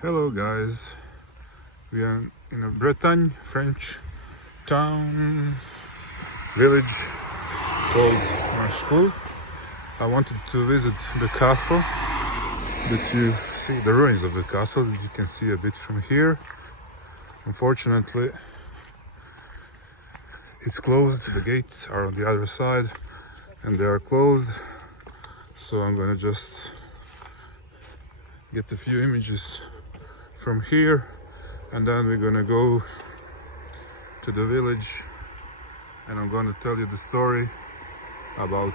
Hello guys, we are in a Bretagne, French town, village called Marechal. I wanted to visit the castle, but you see the ruins of the castle, you can see a bit from here. Unfortunately, it's closed, the gates are on the other side and they are closed, so I'm gonna just get a few images from here, and then we're gonna go to the village and I'm gonna tell you the story about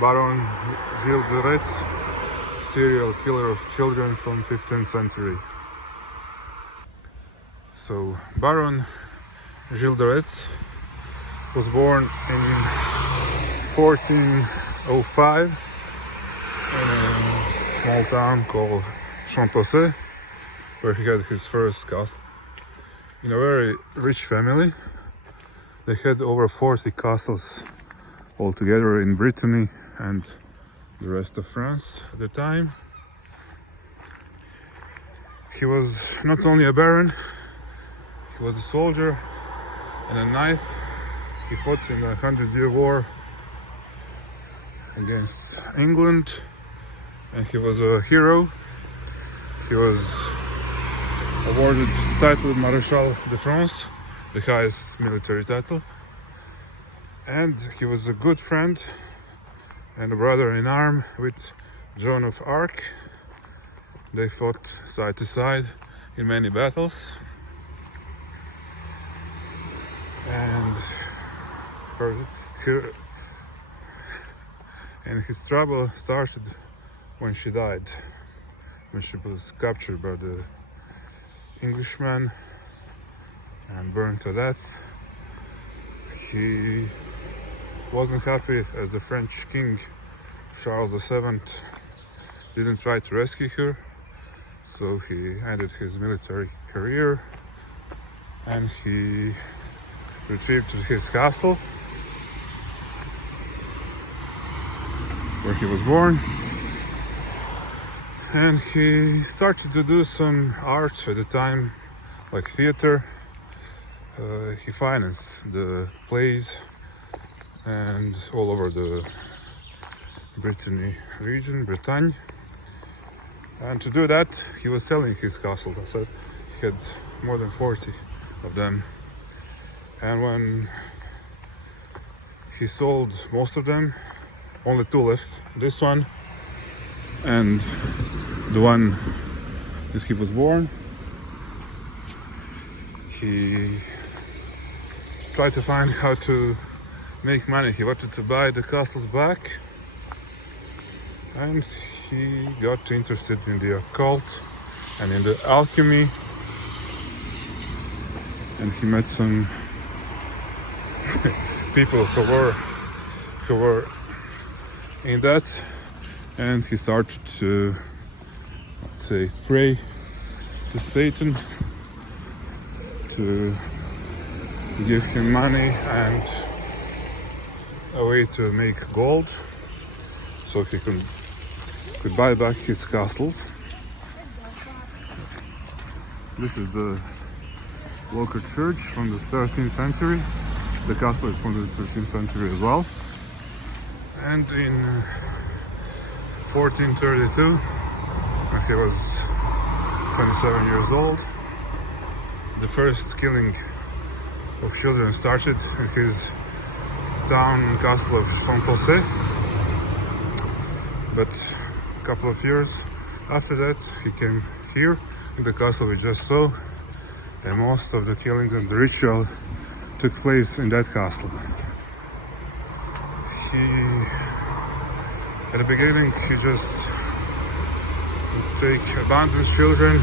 Baron Gilles de Rais, serial killer of children from 15th century. So Baron Gilles de Rais was born in 1405 in a small town called Chantosse, where he had his first castle. In a very rich family, they had over 40 castles altogether in Brittany and the rest of France at the time. He was not only a baron, he was a soldier and a knight. He fought in the 100-Year War against England, and he was a hero. He was awarded the title of Marechal of France, the highest military title, and he was a good friend and a brother in arms with Joan of Arc. They fought side to side in many battles, and his trouble started when she died, when she was captured by the Englishman and burned to death. He wasn't happy as the French king Charles VII didn't try to rescue her, so he ended his military career and he retreated to his castle where he was born, and he started to do some art at the time, like theater. He financed the plays and all over the Brittany region, Bretagne. And to do that, he was selling his castle. So he had more than 40 of them. And when he sold most of them, only two left. This one and the one that he was born. He tried to find how to make money. He wanted to buy the castles back, and he got interested in the occult and in the alchemy, and he met some people who were in that, and he started to, let's say, pray to Satan to give him money and a way to make gold so he could buy back his castles. This is the local church from the 13th century. The castle is from the 13th century as well. And in 1432, when he was 27 years old, the first killing of children started in his town and castle of Chantosse. But a couple of years after that, he came here in the castle we just saw, and most of the killing and the ritual took place in that castle. At the beginning, he just would take abandoned children,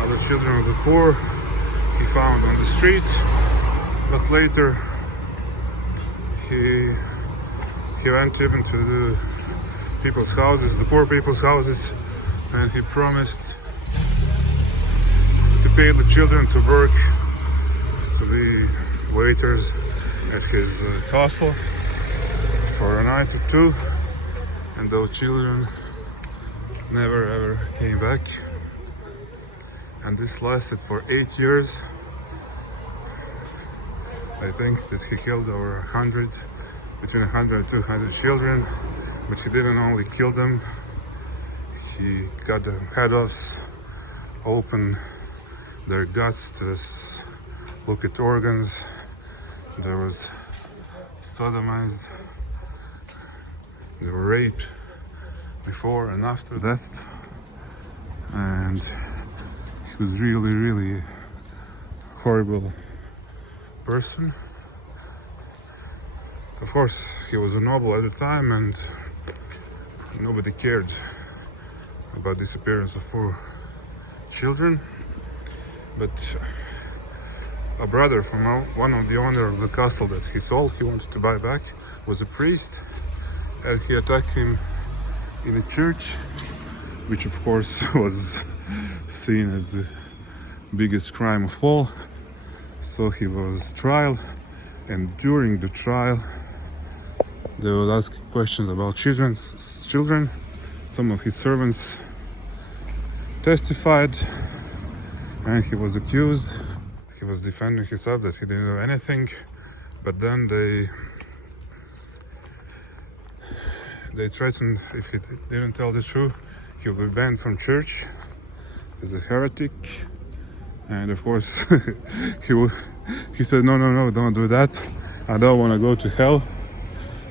other children of the poor he found on the street, but later he went even to the people's houses, the poor people's houses, and he promised to pay the children to work, to be waiters at his castle for a night or two, and those children never ever came back. and this lasted for 8 years. I think that he killed over 100, between 100 and 200 children, but he didn't only kill them, he cut the head offs, open their guts to look at organs. There was sodomized, they were raped before and after death, and he was really horrible person. Of course, he was a noble at the time, and nobody cared about the disappearance of poor children. But a brother from one of the owner of the castle that he sold, he wanted to buy back, was a priest, and he attacked him in a church, which of course was seen as the biggest crime of all. So he was tried, and during the trial they were asking questions about children. Some of his servants testified, and he was accused. He was defending himself that he didn't know anything, but then they threatened if he didn't tell the truth, he would be banned from church as a heretic. And of course he said, no, don't do that, I don't want to go to hell,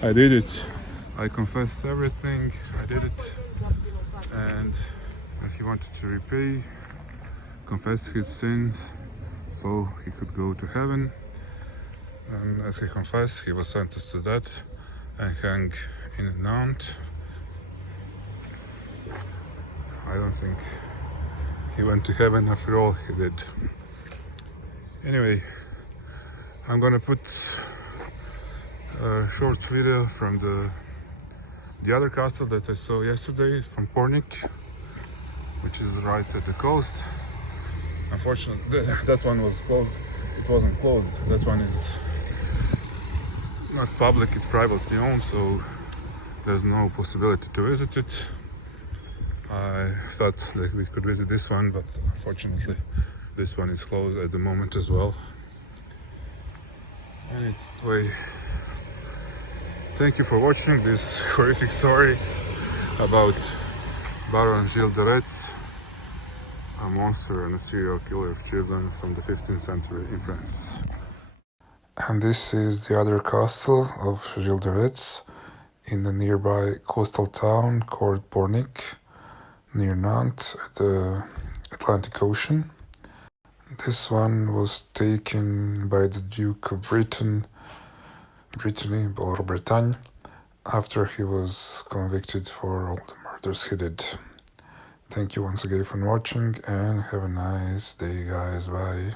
I did it, I confessed everything, I did it. And he wanted to repay, confess his sins, so he could go to heaven. And as he confessed, he was sentenced to death and hung in Nantes. I don't think he went to heaven after all, he did. Anyway, I'm gonna put a short video from the other castle that I saw yesterday, from Pornic, which is right at the coast. Unfortunately, that one was closed. It wasn't closed. That one is not public, it's privately owned, so there's no possibility to visit it. I thought that we could visit this one, but unfortunately this one is closed at the moment as well. Anyway, thank you for watching this horrific story about Baron Gilles de Rais, a monster and a serial killer of children from the 15th century in France. And this is the other castle of Gilles de Rais in the nearby coastal town called Pornic, near Nantes at the Atlantic Ocean. This one was taken by the Duke of Brittany or Bretagne after he was convicted for all the murders he did. Thank you once again for watching, and have a nice day, guys. Bye.